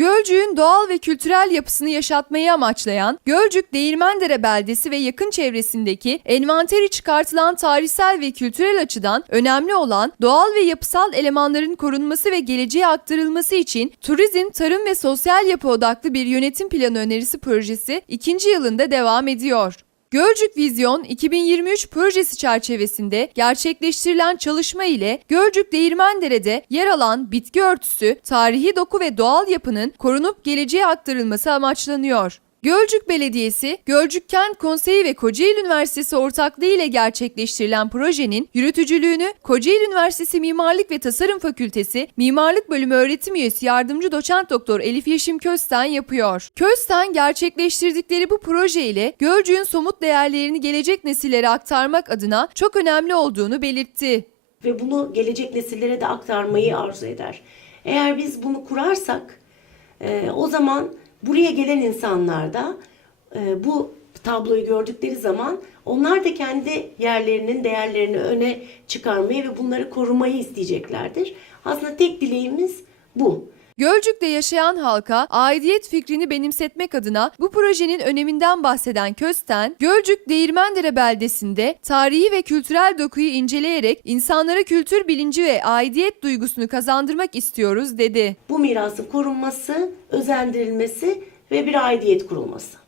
Gölcük'ün doğal ve kültürel yapısını yaşatmayı amaçlayan Gölcük Değirmendere beldesi ve yakın çevresindeki envanteri çıkartılan tarihsel ve kültürel açıdan önemli olan doğal ve yapısal elemanların korunması ve geleceğe aktarılması için turizm, tarım ve sosyal yapı odaklı bir yönetim planı önerisi projesi ikinci yılında devam ediyor. Gölcük Vizyon 2023 projesi çerçevesinde gerçekleştirilen çalışma ile Gölcük Değirmendere'de yer alan bitki örtüsü, tarihi doku ve doğal yapının korunup geleceğe aktarılması amaçlanıyor. Gölcük Belediyesi, Gölcük Kent Konseyi ve Kocaeli Üniversitesi ortaklığı ile gerçekleştirilen projenin yürütücülüğünü Kocaeli Üniversitesi Mimarlık ve Tasarım Fakültesi Mimarlık Bölümü öğretim üyesi yardımcı doçent doktor Elif Yeşim Kösten yapıyor. Kösten gerçekleştirdikleri bu proje ile Gölcük'ün somut değerlerini gelecek nesillere aktarmak adına çok önemli olduğunu belirtti. ve bunu gelecek nesillere de aktarmayı arzu eder. Eğer biz bunu kurarsak e, o zaman buraya gelen insanlar da e, bu tabloyu gördükleri zaman onlar da kendi yerlerinin değerlerini öne çıkarmayı ve bunları korumayı isteyeceklerdir. Aslında tek dileğimiz bu. Gölcük'te yaşayan halka aidiyet fikrini benimsetmek adına bu projenin öneminden bahseden Kösten, Gölcük Değirmendere beldesinde tarihi ve kültürel dokuyu inceleyerek insanlara kültür bilinci ve aidiyet duygusunu kazandırmak istiyoruz dedi. Bu mirasın korunması, özendirilmesi ve bir aidiyet kurulması.